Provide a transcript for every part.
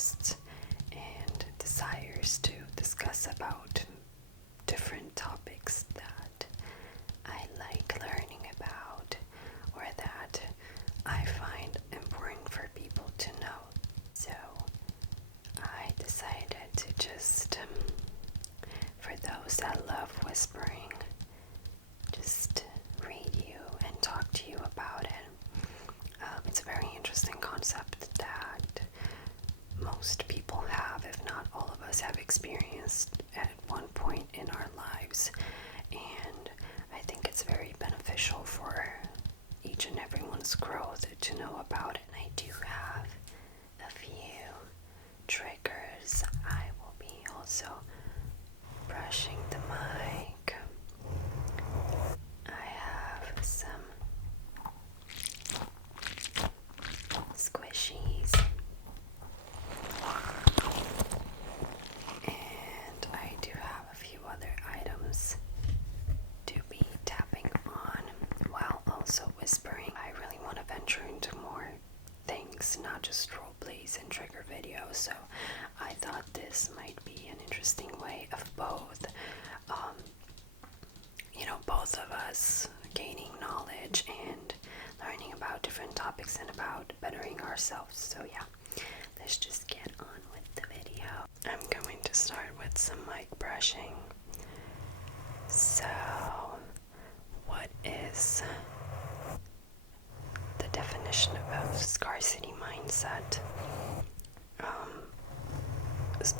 interests and desires to discuss about different topics that I like learning about or that I find important for people to know. So I decided to just, for those that love whispering, just read you and talk to you about it. It's a very interesting concept that most people have, if not all of us have experienced at one point in our lives, and I think it's very beneficial for each and everyone's growth to know about it. And I do have a few triggers. I will be also brushing the mic. I have some squishies, and I do have a few other items to be tapping on while also whispering. I really want to venture into more things, not just role plays and trigger videos, so I thought this might be an interesting way of both, both of us gaining knowledge and learning about different topics and about bettering ourselves. So yeah, let's just get on with the video. I'm going to start with some mic brushing. So, what is the definition of scarcity mindset?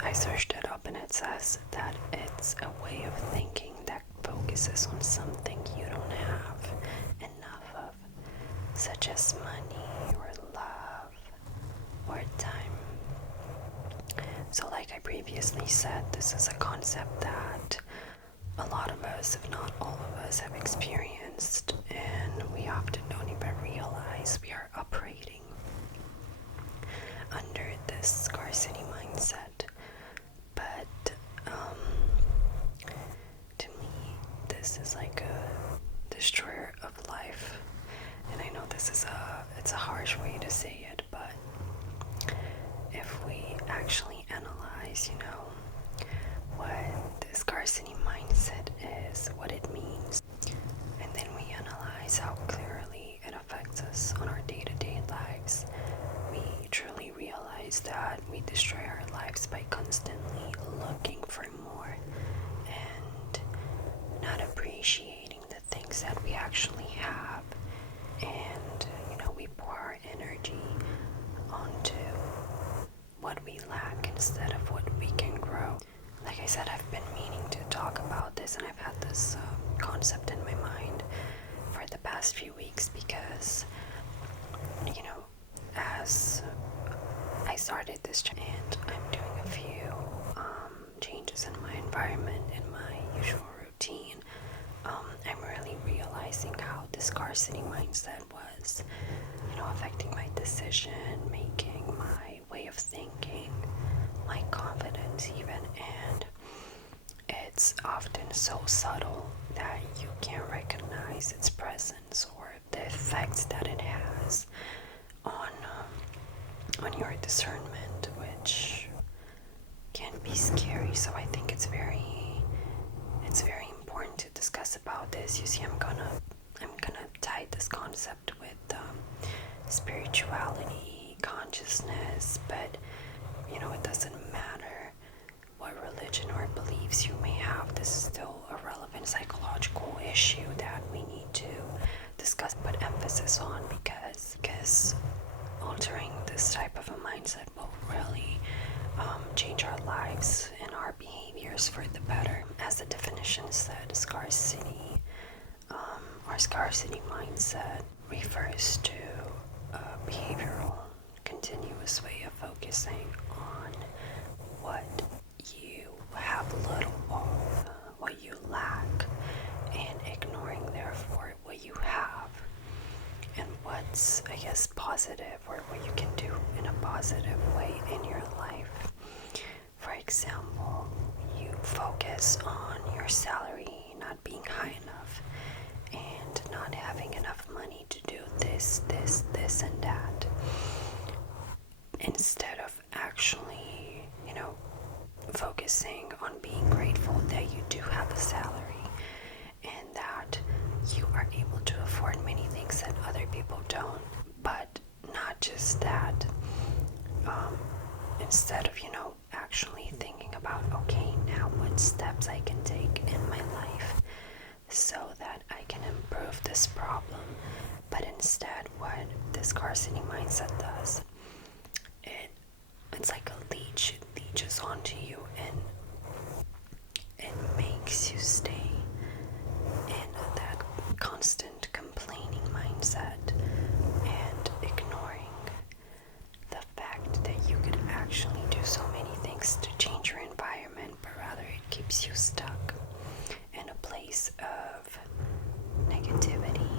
I searched it up and it says that it's a way of thinking that focuses on something you don't have enough of, such as money or love or time. So like I previously said, this is a concept that a lot of us, if not all of us, have experienced, and we often don't even realize we are operating under this scarcity mindset. But to me, this is like a destroyer of life. And I know it's a harsh way to say it, but if we actually analyze, what the scarcity mindset is, what it means, and then we analyze how clearly it affects us on our day-to-day lives, we truly realize that we destroy our lives by constantly looking for more and not appreciating the things that we actually have. And we pour our energy onto what we lack instead of what we can grow. Like I said, I've been meaning to talk about this, and I've had this concept in my mind for the past few weeks because, as I started this and I'm doing a few changes in my environment, in my usual routine, I'm really realizing how the scarcity mindset was, affecting my decision making, my way of thinking, my confidence even, and it's often so subtle that you can't recognize its presence or the effects that it has on your discernment, which can be scary. So I think it's very important to discuss about this. You see, I'm gonna tie this concept with spirituality, consciousness, but it doesn't matter what religion or beliefs you may have. This is still a relevant psychological issue that we need to discuss, put emphasis on, because altering this type of a mindset will really change our lives and our behaviors for the better. As the definition said, scarcity or scarcity mindset refers to a behavioral, continuous way of focusing on what you have little of, what you lack, and ignoring therefore what you have and what's, I guess, positive, or what you can do in a positive way in your life. For example, you focus on your salary not being high enough and not having enough money to do this, and that, instead of actually focusing on being grateful that you do have a salary and that you are able to afford many things that other people don't. But not just that, instead of, actually thinking about, okay, now what steps I can take in my life so that I can improve this problem. But instead, what the scarcity mindset does, it's like a leech. It leeches onto you and it makes you stay in that constant complaining mindset and ignoring the fact that you could actually do so many things to change your environment, but rather it keeps you stuck in a place of negativity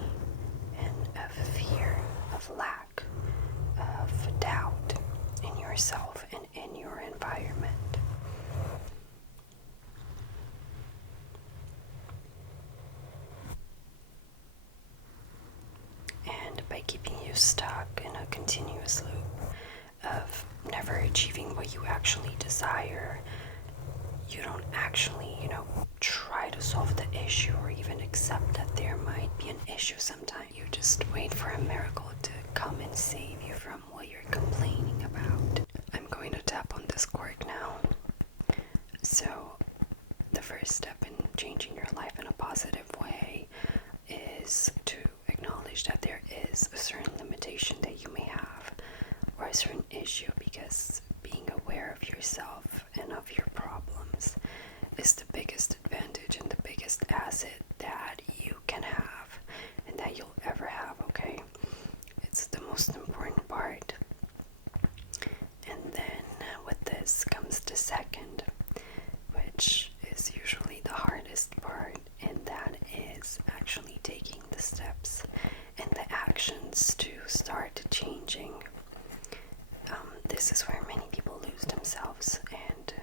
and of fear, of lack, of doubt in yourself and in your environment. And by keeping you stuck in a continuous loop of never achieving what you actually desire, you don't actually, try to solve the issue or even accept that there might be an issue sometime. You just wait for a miracle to come and save you from what you're complaining about. I'm going to tap on this cork now. So, the first step in changing your life in a positive way is to acknowledge that there is a certain limitation that you may have or a certain issue, because being aware of yourself and of your problems is the biggest advantage and the biggest asset that you can have and that you'll ever have, okay? It's the most important part. And then with this comes the second, which is usually the hardest part, and that is actually taking the steps and the actions to start changing. This is where many people lose themselves and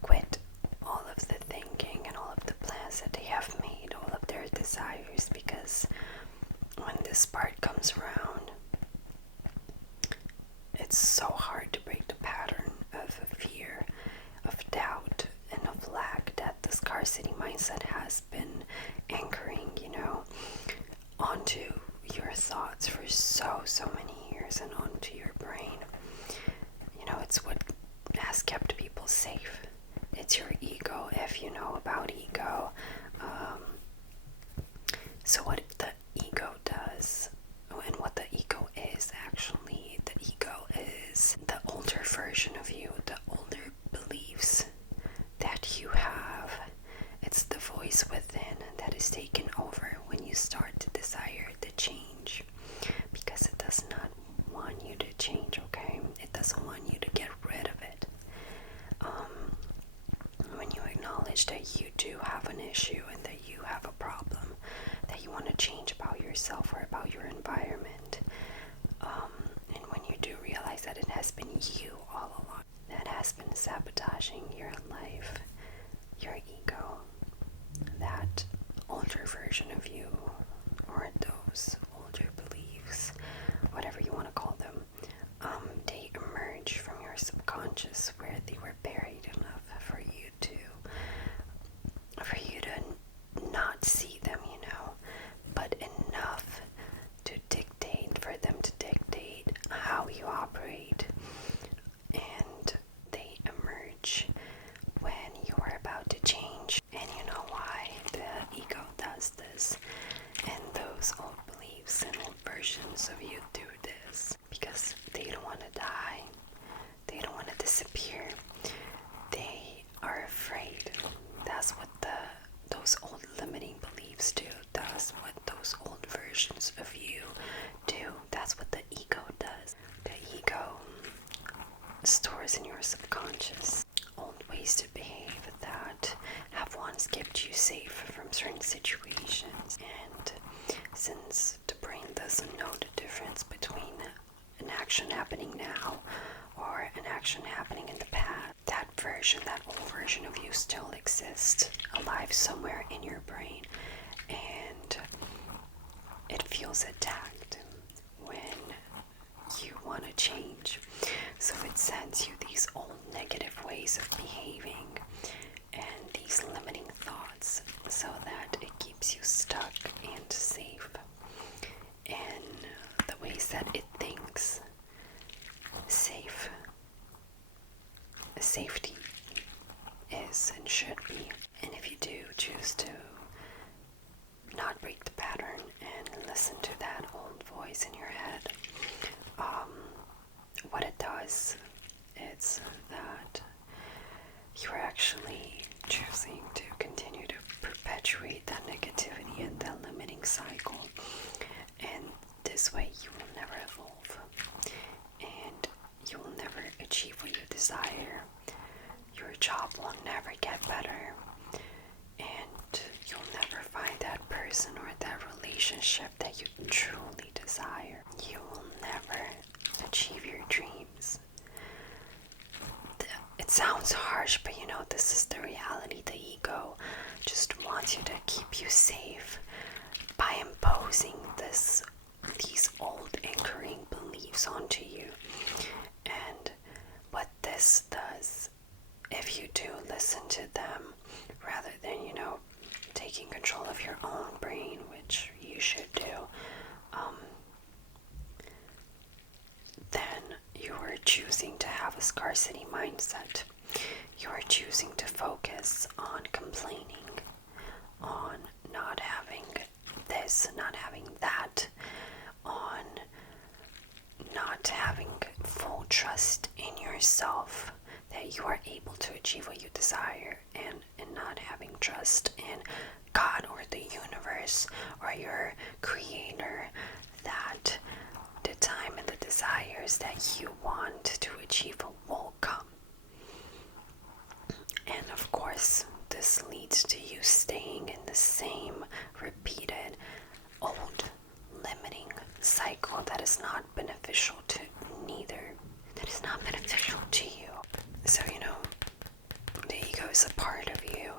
quit all of the thinking and all of the plans that they have made, all of their desires, because when this part comes around, it's so hard to break the pattern of fear, of doubt, and of lack that the scarcity mindset has been anchoring, onto your thoughts for so many years and onto your brain. It's what has kept people safe. It's your ego, if you know about ego. So what the ego does, and what the ego is actually, the ego is the older version of you, the older beliefs that you have. It's the voice within that is taken over when you start to desire the change, because it does not want you to change, okay? It doesn't want you to get rid of it. When you acknowledge that you do have an issue and that you have a problem that you want to change about yourself or about your environment, and when you do realize that it has been you all along that has been sabotaging your life, your ego, that older version of you, or those older beliefs, whatever you want to call them, they emerge from your subconscious where they were buried enough for you to not see them, but enough to dictate, for them to dictate how you operate. And they emerge when you are about to change. And you know why the ego does this, and those old beliefs and old versions of you do this? Because they don't want to die. They don't want to disappear. They are afraid. That's what those old limiting beliefs do. That's what those old versions of you do. That's what the ego does. The ego stores in your subconscious old ways to behave that have once kept you safe from certain situations. And since the brain doesn't know the difference between an action happening now or an action happening in the past, that old version of you still exists, alive somewhere in your brain, and it feels attacked when you want to change. So it sends you these old negative ways of behaving and these limiting thoughts so that it keeps you stuck and safe in the ways that it thinks safety is and should be. And if you do choose to not break the pattern and listen to that old voice in your head, what it does is that you're actually choosing to continue to perpetuate that negativity and that limiting cycle, and this way you will never evolve and you will never achieve what you desire. Your job will never get better, and you'll never find that person or that relationship that you truly desire. You will never achieve your dreams. It sounds harsh, but this is the reality. The ego just wants you to keep you safe by imposing these old anchoring beliefs onto you. And what this does, if you do listen to them, rather than, taking control of your own brain, which you should do, then you are choosing to have a scarcity mindset. You are choosing to focus on complaining, on not having this, not having that, on not having full trust in yourself that you are able to achieve what you desire, and not having trust in God or the universe or your creator that the time and the desires that you want to achieve will come. And of course, this leads to you staying in the same repeated old limiting cycle that is not beneficial to neither. That is not beneficial to you. So, the ego is a part of you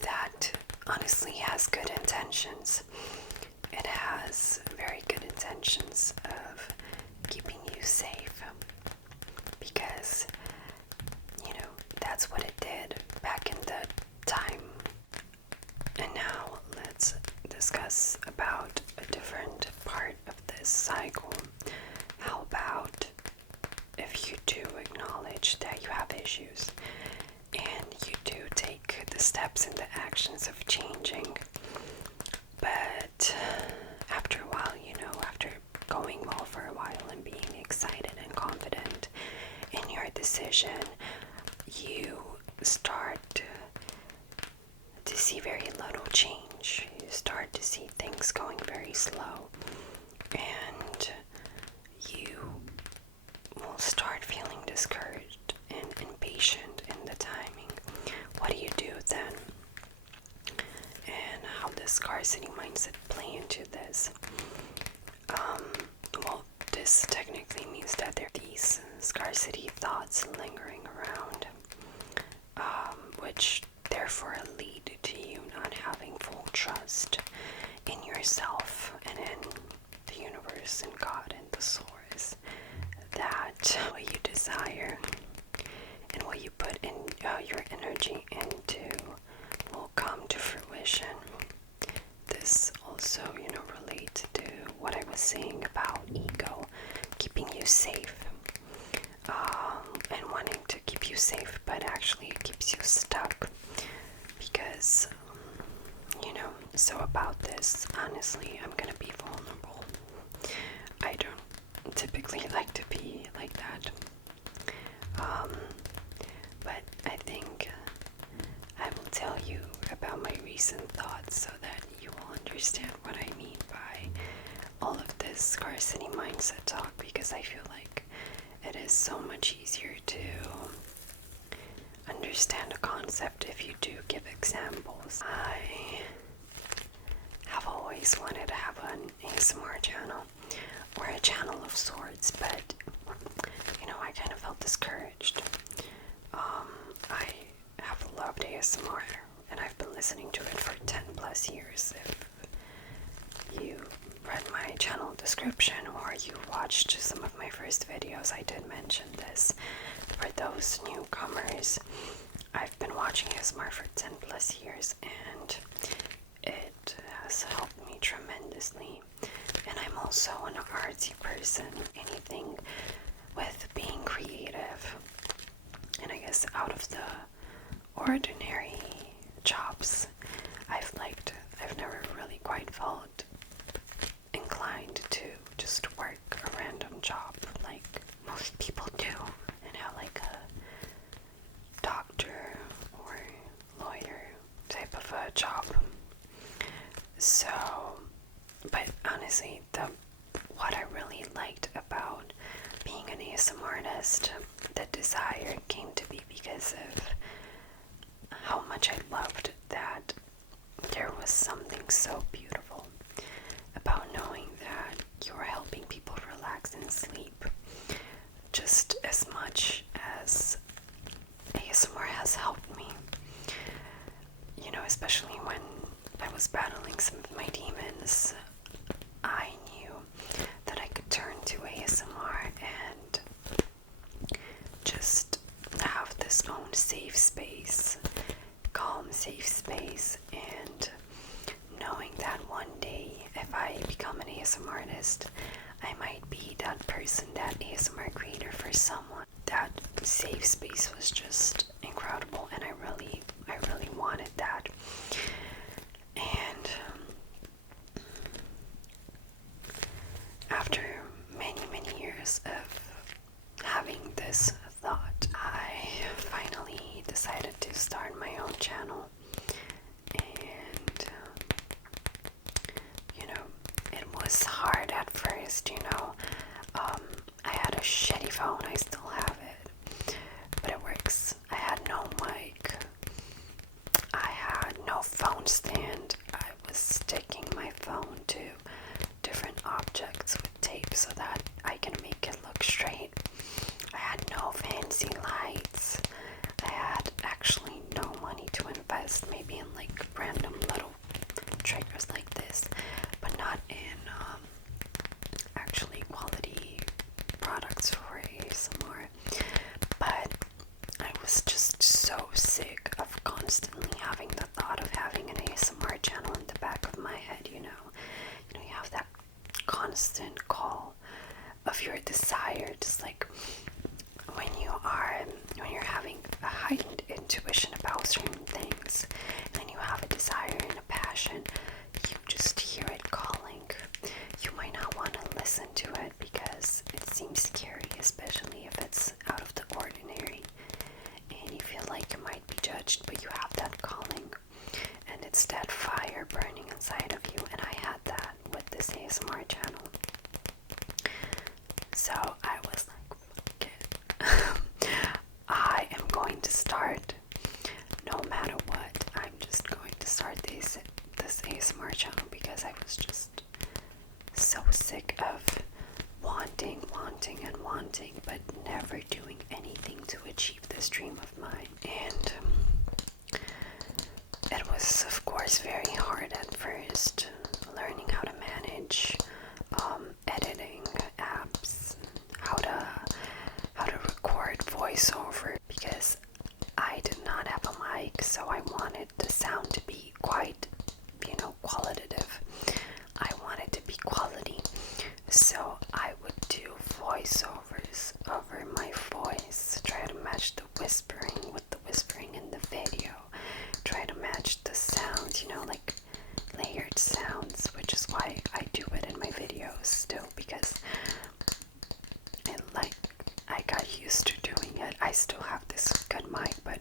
that honestly has good intentions. It has very good intentions of keeping you safe, because that's what it did back in the time. And now let's discuss about a different part of this cycle. How about if you do acknowledge that you have issues and you do take the steps and the actions of changing, but after a while, after going well for a while and being excited and confident in your decision, you start to see very little change. You start to see things going very slow, and you will start feeling discouraged and impatient in the timing. What do you do then? And how does scarcity mindset play into this? Well, this technically means that there are these scarcity thoughts lingering around, which therefore lead to you not having full trust in yourself and in the universe and God and the source, that what you desire and what you put in your energy into will come to fruition. This also, relates to what I was saying about ego keeping you safe, and wanting to keep you safe, but actually it keeps you stuck, because so about this, honestly, I'm gonna be vulnerable. I don't typically like to be like that, but I think I will tell you about my recent thoughts so that you will understand what I mean by all of this scarcity mindset talk, because I feel like it is so much easier to understand a concept if you do give examples. I have always wanted to have an ASMR channel, or a channel of sorts, but I kind of felt discouraged. I have loved ASMR, and I've been listening to it for 10 plus years. If you read my channel description or you watched some of my first videos, I did mention this. For those newcomers, I've been watching ASMR for 10 plus years and it has helped me tremendously. And I'm also an artsy person. Anything with being creative, and I guess out of the ordinary jobs I've never really quite felt inclined to just work a random job like most people do, like a doctor or lawyer type of a job. So, but honestly, what I really liked about being an ASMR artist, the desire came to be because of how much I loved that there was something so beautiful about knowing that you are helping people relax and sleep just as much as ASMR has helped me. Especially when I was battling some of my demons, I knew that I could turn to ASMR and just have this own safe space, calm safe space, and knowing that one day if I become an ASMR artist, I might be that person, that ASMR creator for someone. That safe space was just incredible, and I really wanted that. And after many years of having this thought, I finally decided to start my own channel. And it was hard at first. I had a shitty phone. I still have it, but it works. I had no mic, I had no phone stand. I was sticking my phone to different objects with tape so that I can make it look straight. I had no fancy lights. I had actually no money to invest, maybe in like random little triggers like this, but not in actually quality products for ASMR. But I was just so sick of constantly having the thought of having an ASMR channel in the back of my head. You have that constant call of your desire, just like when you're having a heightened intuition about certain things, and you have a desire and a passion, you just hear it calling. You might not want to listen to it because it seems scary, especially if it's out of the ordinary, and you feel like you might be judged, but you have that calling, and it's that fire burning inside of you. And I had that with this ASMR channel. So I was like, fuck it. I am going to start no matter what. I'm just going to start this ASMR channel because I was just so sick of wanting, but never doing anything to achieve this dream of mine. And it was, of course, very hard at first, learning how to manage editing apps, how to record voiceover, because I did not have a mic, so I wanted the sound to be quite, qualitative. I wanted to be quality, so I would do voiceovers over my voice, try to match the whispering with the whispering in the video, try to match the sounds, like layered sounds, which is why I do it in my videos still, because I got used to doing it. I still have this good mic, but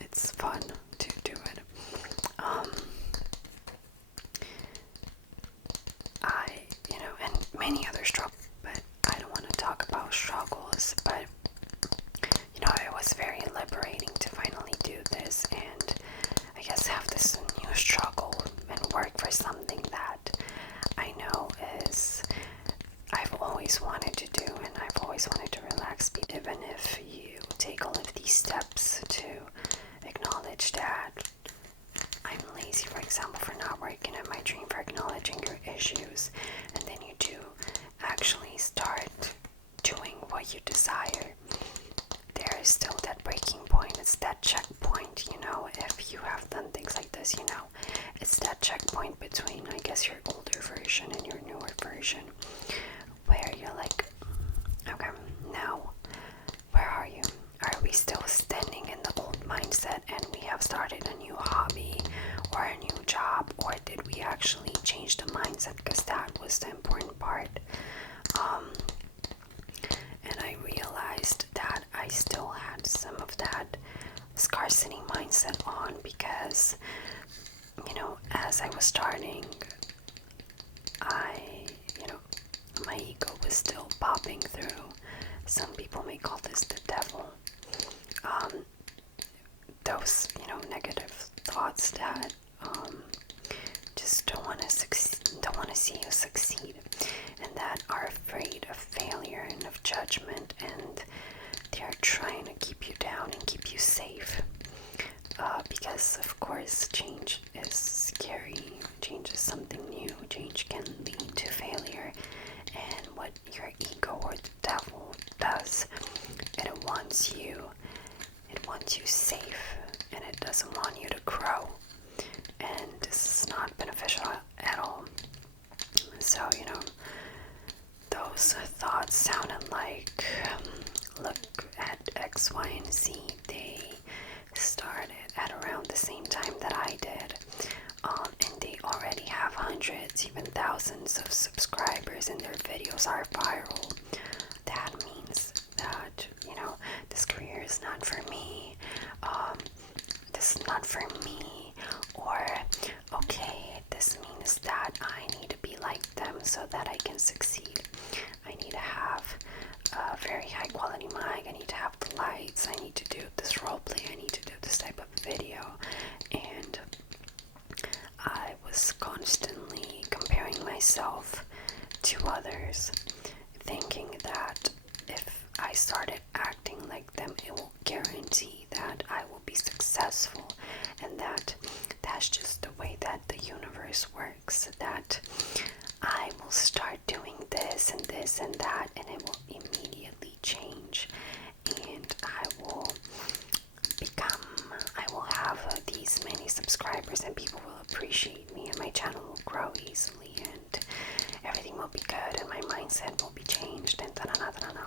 it's fun to do it. And many other struggles, but I don't want to talk about struggles, but it was very liberating to finally do this, and I guess have this new struggle and work for something that I know is I've always wanted to do, and I've always wanted to relax people. Even if you take all of these steps to acknowledge that I'm lazy, for example, for not working at my dream, for acknowledging your issues, and then you do actually start doing what you desire, there is still that breaking point. It's that checkpoint, if you have done things like this, it's that checkpoint between, I guess, your older version and your newer version, where you're like, okay, now where are you? Are we still standing in the old mindset and we have started a new hobby or a new job, or did we actually change the mindset? Because that was the important part. And I realized that I still had some of that scarcity mindset on, because as I was starting, my ego was still popping through. Some people may call this the devil. Those negative thoughts that just don't want to see you succeed, and that are afraid of failure and of judgment, and they are trying to keep you down and keep you safe. Because of course change is scary. Change is something new. Change can lead to failure, and what your ego or the devil does, it wants you safe, and it doesn't want you to grow, and this is not beneficial at all. So those thoughts sounded like, look at X, Y, and Z. They started at around the same time that I did, and they already have hundreds, even thousands of subscribers, and their videos are viral. That means that this career is not for me. This is not for me. Or, okay, this means that I need to be like them so that I can succeed. I need to have a very high quality mic. I need to have the lights. I need to do this roleplay. I need to do this type of video. And I was constantly comparing myself to others, thinking that if I started acting like them, it will guarantee that I will be successful, and that's just the way that the universe works, that I will start doing this and this and that, and it will immediately change, and I will have these many subscribers, and people will appreciate me, and my channel will grow easily, and everything will be good, and my mindset will be changed, and da-da-da-da-da.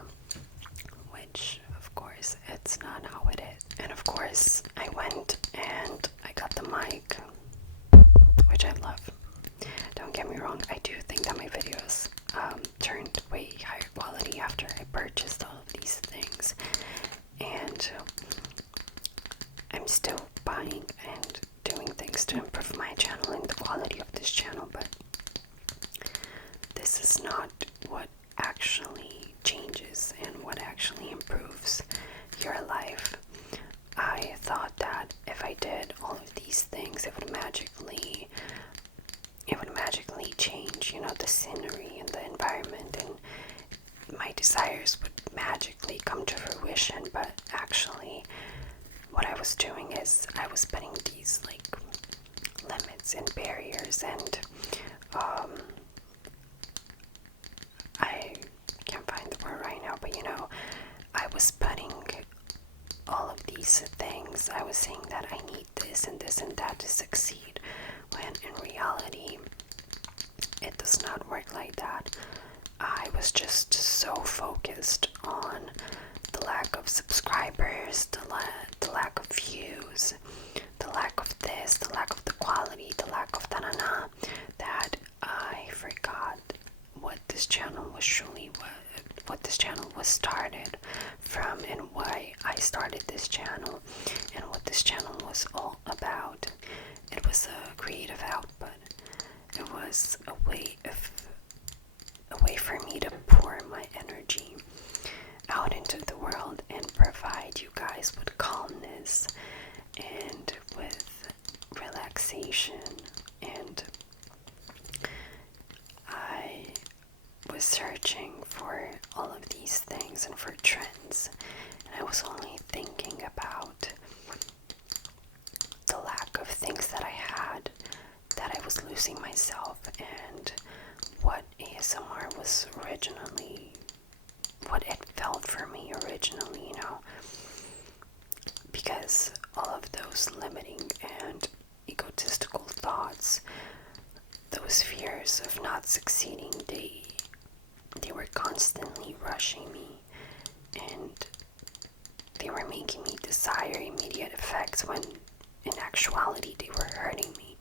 Which, of course, it's not how it is. And of course, I went and I got the mic, which I love. Don't get me wrong, I do think that my videos turned way higher quality after I purchased all of these things. And I'm still buying and doing things to improve my channel and the quality of this channel, but this is not what actually changes and what actually improves your life. I thought that if I did all of these things, it would magically change, the scenery and the environment, and my desires would magically come to fruition. But actually, what I was doing is I was putting these limits and barriers, and I can't find the word right now, but I was putting all of these things. I was saying that I need this and this and that to succeed, when in reality it does not work like that. I was just so focused on the lack of subscribers, the lack of views, the lack of this, the lack of the quality, the lack of da-na-na, that I forgot what this channel was started from, and why I started this channel, and what this channel was all about. It was a creative output. It was a way for me to pour my energy out into the world and provide you guys with calmness and with relaxation. And I was searching for all of these things and for trends, and I was only thinking about the lack of things that I had I was losing myself, and what ASMR was originally, what it felt for me originally, because all of those limiting and egotistical thoughts, those fears of not succeeding, they were constantly rushing me, and they were making me desire immediate effects when in actuality they were hurting me,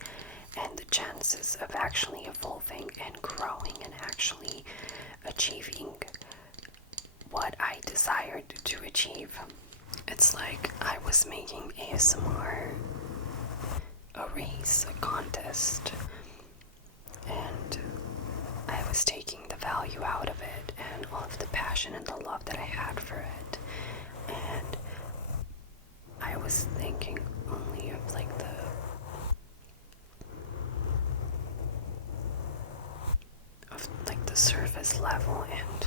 and the chances of actually evolving and growing and actually achieving what I desired to achieve. It's like I was making ASMR a race, a contest, and I was taking the value out of it and all of the passion and the love that I had for it. And I was thinking only of like the surface level, and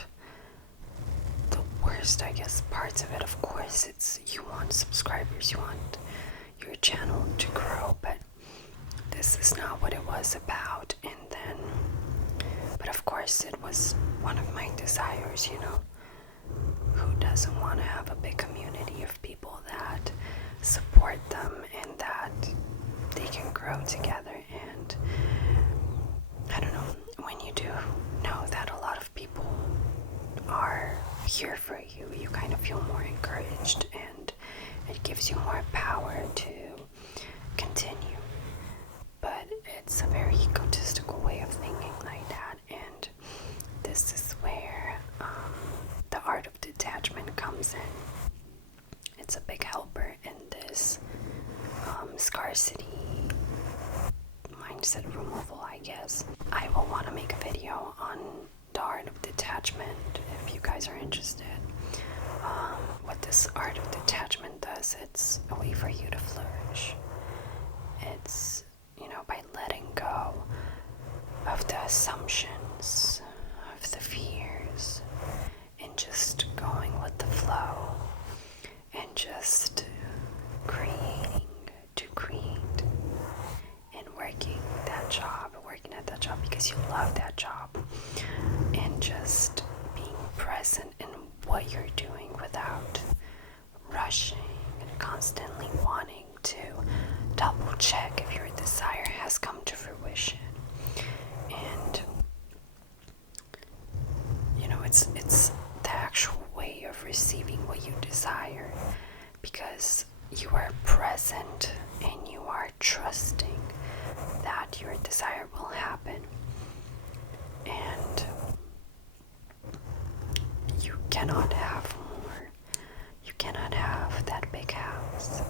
the worst, I guess, parts of it. Of course, it's you want subscribers, you want your channel to grow, but this is not what it was about. And then, but of course, it was one of my desires, who doesn't want to have a big community of people that support them and that they can grow together. And I don't know, when you do know that a lot of people are here for you, you kind of feel more encouraged, and it gives you more power to continue. But it's a very egotistical way of thinking like that, and this is where the art of detachment comes in. It's a big helper in this scarcity mindset removal, I guess. I will want to make a video on the art of detachment if you guys are interested. What this art of detachment does, it's a way for you to flourish. It's, by letting go of the assumptions, of the fears, and just going with the flow, and just creating to create, and working at that job because you love that job, and just being present in what you're doing without rushing and constantly wanting to double check if your desire has come to fruition. And it's the actual way of receiving what you desire, because you are present and you are trusting that your desire will happen. And you cannot have more. You cannot have that big house.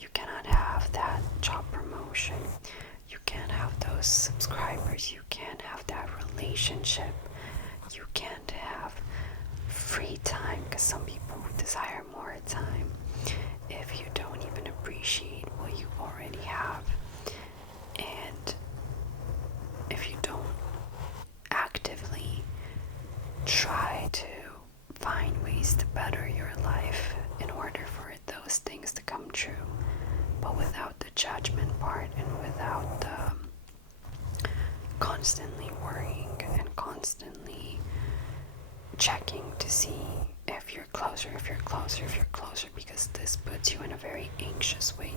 You cannot have that job promotion. You can't have those subscribers. You can't have that relationship. You can't have free time, because some people desire more time, if you don't even appreciate what you already have. And if you don't actively try to find ways to better your life in order for those things to come true, but without the judgment part and without the constantly worrying and constantly checking to see if you're closer, because this puts you in a very anxious way.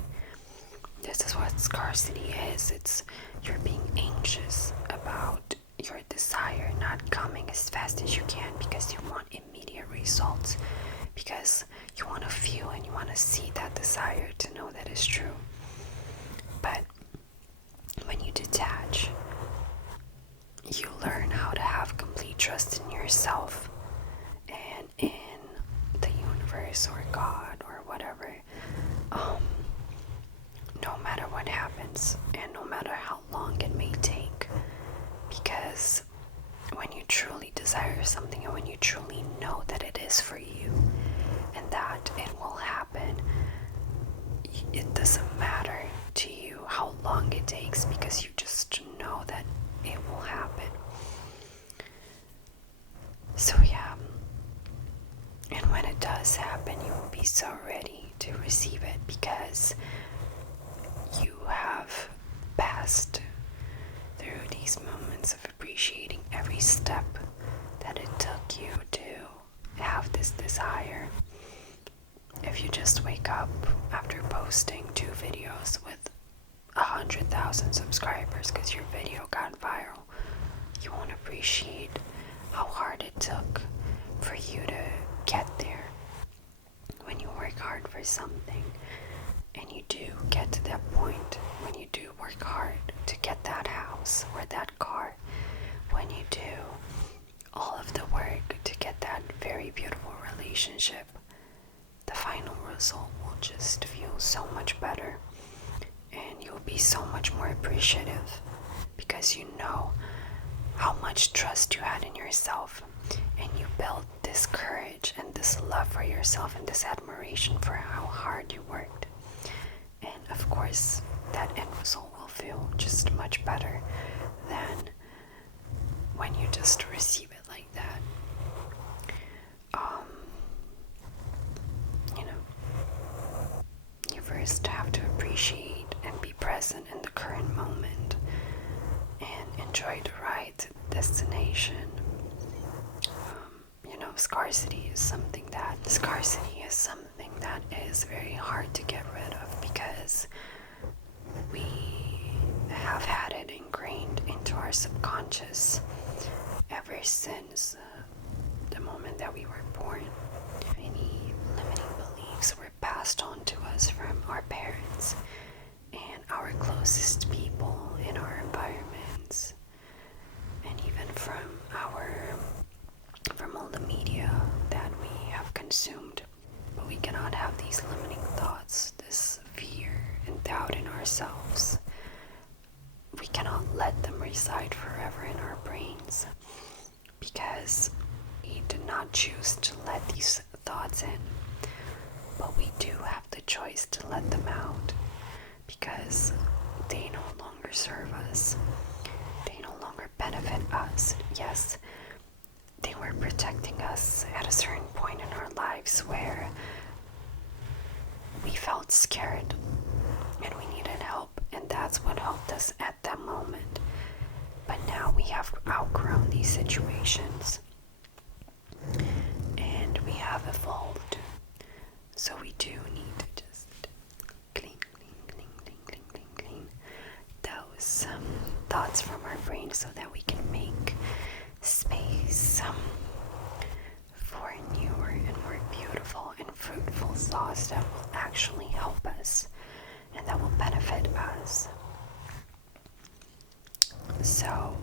This is what scarcity is. It's you're being anxious about your desire not coming as fast as you can, because you want immediate results, because you want to feel and you want to see that desire to know that it's true. But when you detach, you learn how to have complete trust in yourself and in the universe or God or whatever. No matter what happens and no matter how long it may take, because when you truly desire something and when you truly know that it is for you and that it will happen, it doesn't matter to you how long it takes, because you just know that it will happen. So yeah, and when it does happen, you will be so ready to receive it, because you have passed through these moments of appreciating every step that it took you to have this desire. If you just wake up after posting 2 videos with 100,000 subscribers because your video got viral, you won't appreciate how hard it took for you to get there. When you work hard for something, and you do get to that point, when you do work hard to get that house or that car, when you do all of the work to get that very beautiful relationship, the final result will just feel so much better, and you'll be so much more appreciative because you know how much trust you had in yourself, and you built this courage and this love for yourself and this admiration for how hard you worked. And of course, that end result will feel just much better than when you just receive it like that. You first have to appreciate and be present in the current moment and enjoy the ride to the destination. Scarcity is something that is very hard to get rid of because we have had it ingrained into our subconscious ever since the moment that we were born. Any limiting beliefs were passed on to us from our parents and our closest people in our environments, and even from all the media that we have consumed. But we cannot have these limiting thoughts, this fear and doubt in ourselves. We cannot let them reside forever in our brains because we did not choose to let these thoughts in. But we do have the choice to let them out because they no longer serve us. They no longer benefit us. Yes, they were protecting us at a certain point in our lives where we felt scared and we needed help, and that's what helped us at that moment. But now we have outgrown these situations and we have evolved, so we do need to just clean those thoughts from our brain so that we can make space for newer and more beautiful and fruitful thoughts that will actually help us and that will benefit us. So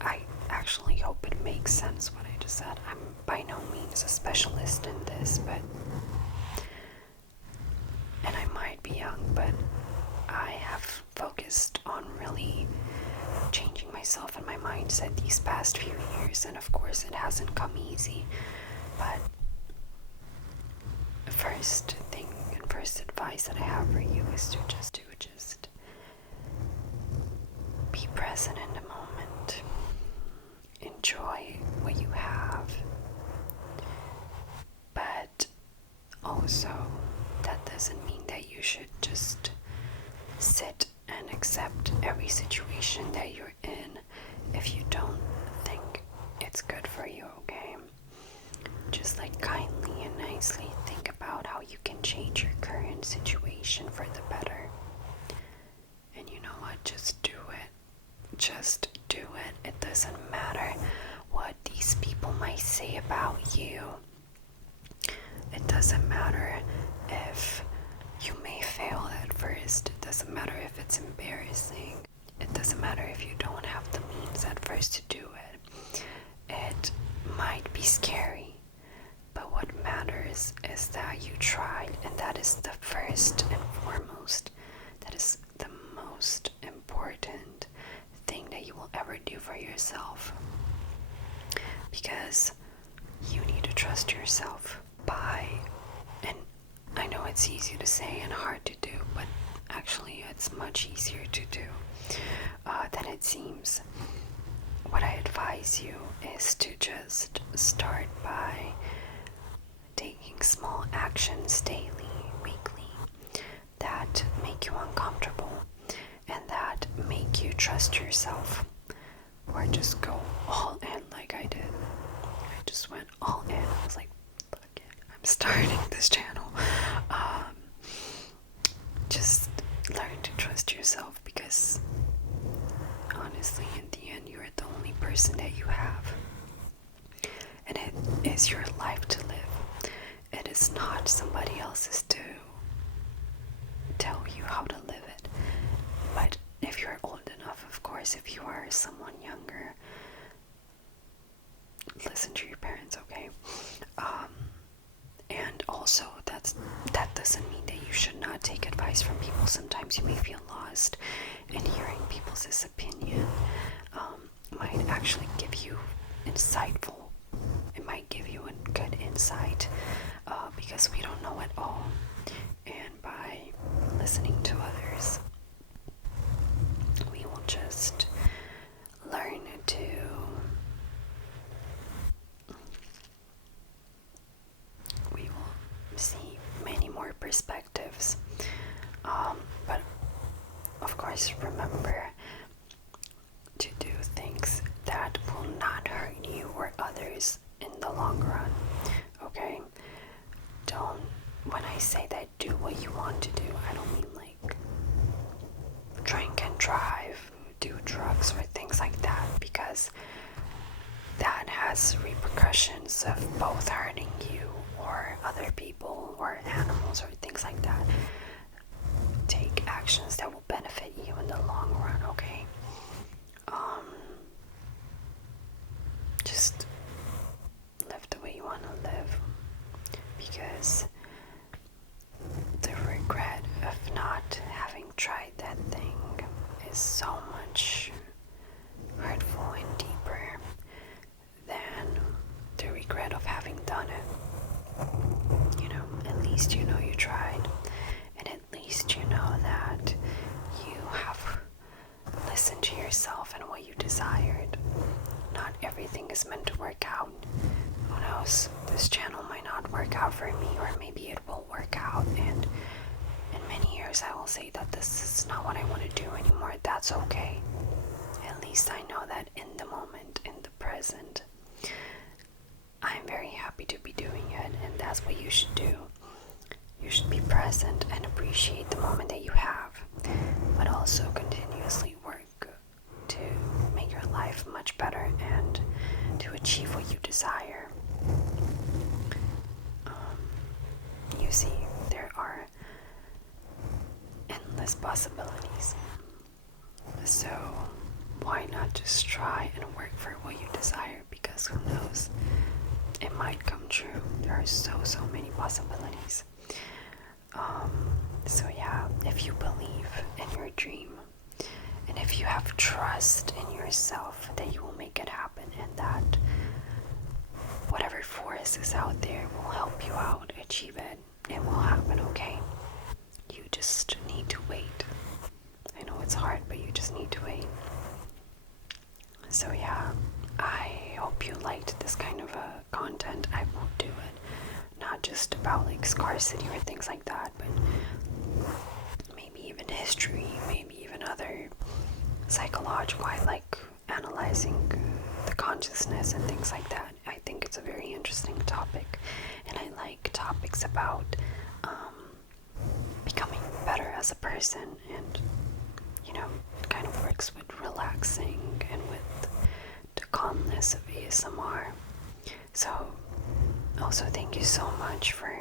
I actually hope it makes sense what I just said. I'm by no means a specialist in this, and I might be young, but I have focused on really changing myself and my mindset these past few years, and of course it hasn't come easy. But first thing and first advice that I have for you is to just be present in the moment. Enjoy what you have, but also that doesn't mean that you should just sit and accept every situation that you're in if you don't think it's good for you, okay? Just kindly and nicely think about how you can change your current situation for the better. And you know what? Just do it. Just do it. It doesn't matter what these people might say about you. It doesn't matter if you may fail at first. It doesn't matter if it's embarrassing. It doesn't matter if you don't have the means at first to do it. It might be scary, but what matters is that you tried, and that is the first and foremost. That is the most important thing that you will ever do for yourself. Because you need to trust yourself and I know it's easy to say and hard to do, but actually it's much easier to do than it seems. What I advise you is to just start by taking small actions daily, weekly, that make you uncomfortable and that make you trust yourself, or just go all in like I did. I just went all in. I was like, fuck it, I'm starting this channel. Just learn to trust yourself, because honestly, in the end, you're the only person that you have. And it is your life to live. It is not somebody else's to tell you how to live it. But if you're old enough, of course, if you are someone younger, listen to your parents, okay? And also, that doesn't mean that you should not take advice from people. Sometimes you may feel lost, and hearing people's opinion might actually give you insightful. It might give you a good insight, because we don't know it all. And by listening to others, we will just learn to see many more perspectives. But of course, remember to do things that will not hurt you or others in the long run. Okay? When I say that, do what you want to do, I don't mean like drink and drive, do drugs, or things like that, because that has repercussions of both hurting you or other people or animals or things like that. Take actions that will benefit you in the long run, okay? Just live the way you want to live, because the regret of not having tried that thing is so much hurtful and deeper than the regret of having done it. You know, at least you know you tried, and at least you know that you have listened to yourself and what you desired. Not everything is meant to work out. Who knows? This channel might not work out for me, or maybe it will work out, and in many years I will say that this is not what I want to do anymore. That's okay. At least I know that in the moment, in the present, I'm very happy to be doing it, and that's what you should do. You should be present and appreciate the moment that you have, but also continuously work to make your life much better and to achieve what you desire. You see, there are endless possibilities. So why not just try and work for what you desire? Because who knows, it might come true. There are so many possibilities. So yeah, if you believe in your dream, and if you have trust in yourself that you will make it happen, and that whatever force is out there will help you out achieve it, it will happen, okay? You just need to wait. I know it's hard, but you just need to wait. So yeah, I hope you liked this kind of content. I will do it not just about like scarcity or things like that, but maybe even history, maybe even other psychological. I like analyzing the consciousness and things like that. I think it's a very interesting topic, and I like topics about becoming better as a person, and you know, it kind of works with relaxing and with the calmness of ASMR. So also thank you so much for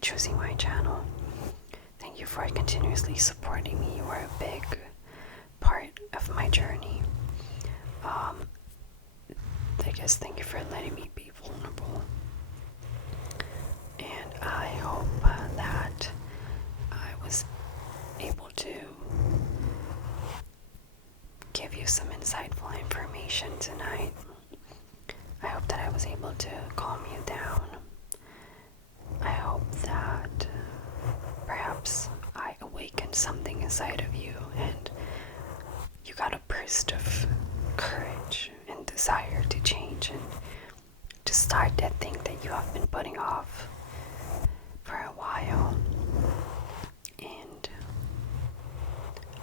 choosing my channel. Thank you for continuously supporting me. You are a big part of my journey. I guess thank you for letting me be vulnerable. And I hope that I was able to give you some insightful information tonight. I hope that I was able to calm you down. I hope that perhaps I awakened something inside of you, and you got a burst of courage and desire to change and to start that thing that you have been putting off for a while. And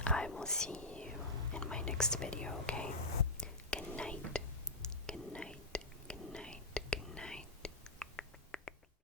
I will see you in my next video, okay? Good night.